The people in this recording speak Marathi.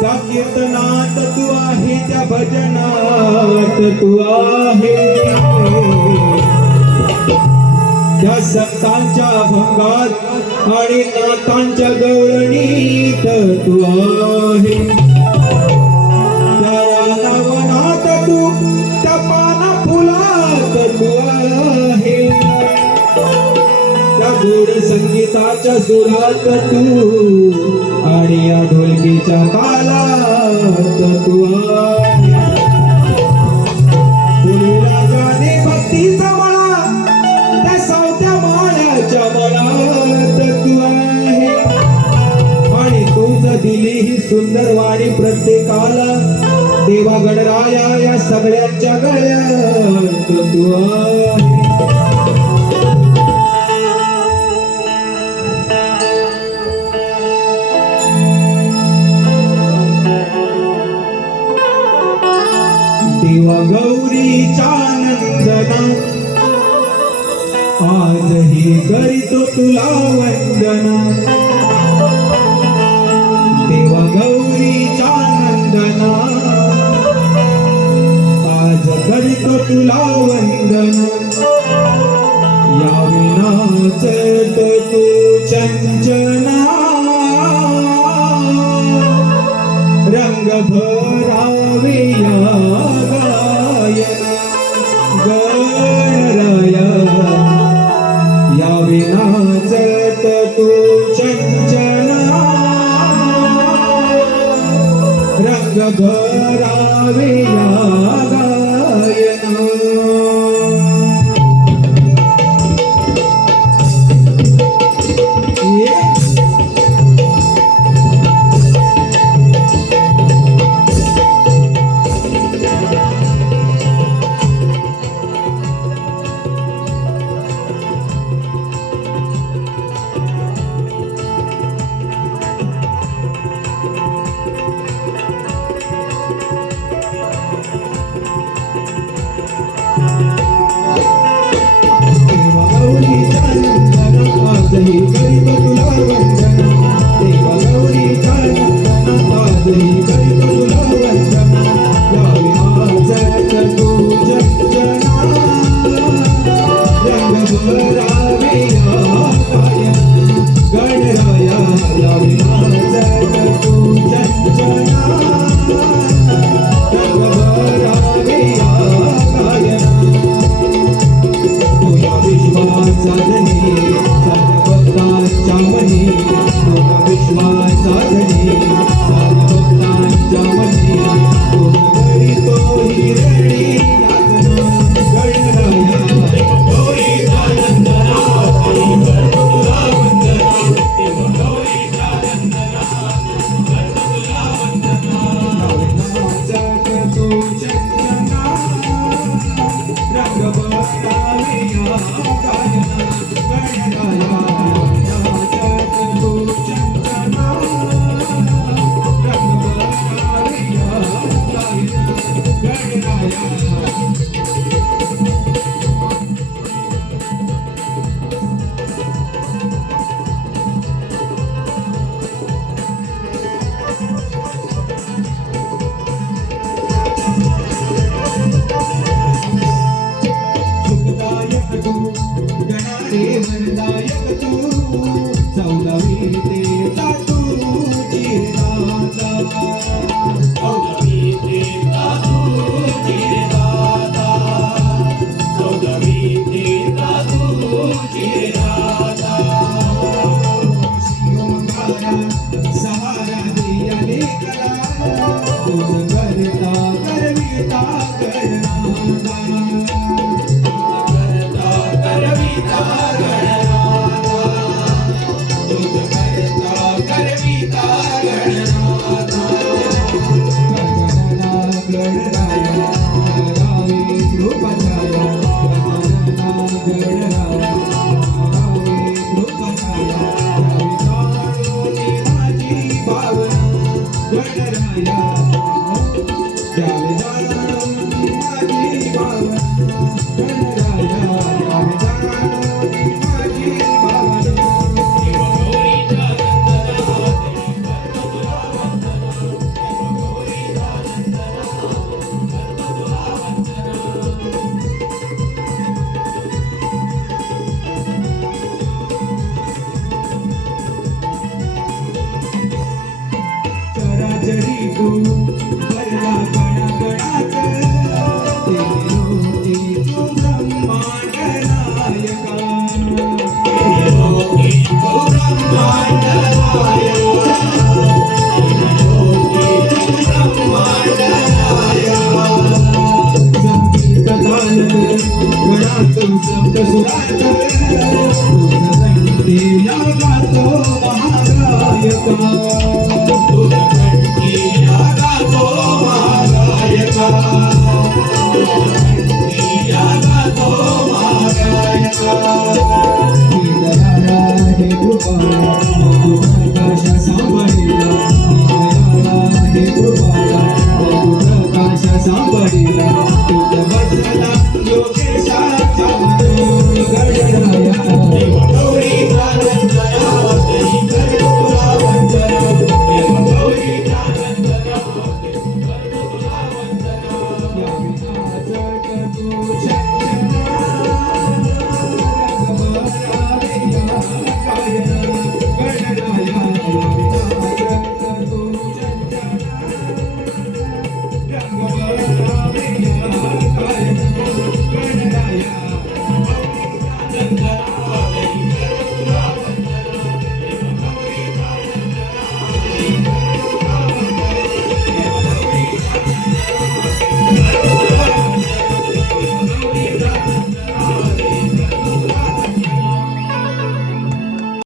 त्या कीर्तनात तू आहे, त्या भजनात तू आहे, त्या संतांच्या भंगात आणि नाथांच्या गवळणीत तू आहे, त्या रानावनात तू, त्या पाना फुलात तू आहे, त्या गोड संगीताच्या सुरात तू आणि या ढोलकीच्या तालात तू आहे. राजाने भक्तीचा मळा त्या सावत्या माळ्याच्या मळात तू आहे, आणि तूच दिली ही सुंदर वाणी प्रत्येकाला, देवा गणराया या सगळ्यांच्या गळ्यात तू आहे. देवा गौरीच्या नंदना आजही करीतो तुला वंदना, देवा गौरीच्या नंदना आज करीतो तुला वंदना, या विनाचत तू चंचना रंग भरावे या गायना, गणराया या विनाचत तू चंचना रंग भरावे या गायना. आजही करीतो तुला वंदना, देवा गौरीच्या नंदना आजही करीतो तुला वंदना, या विनाचत तू चंचना रंग भरावे या गायना, गणराया या विनाचत तू चंचना रंग भरावे या गायना. तुला विश्वाचा धनी भक्तांच्या मनी, तुला विश्वाचा धनी भक्तांच्या मनी, तुला करीतो हिरणी नाचना, गणराया गौरीचा नंदना करतो तुला वंदना, देवा गौरीचा नंदना करतो तुला वंदना, नाचत तू चंदना रंग भरावे या गायना, गणराया तू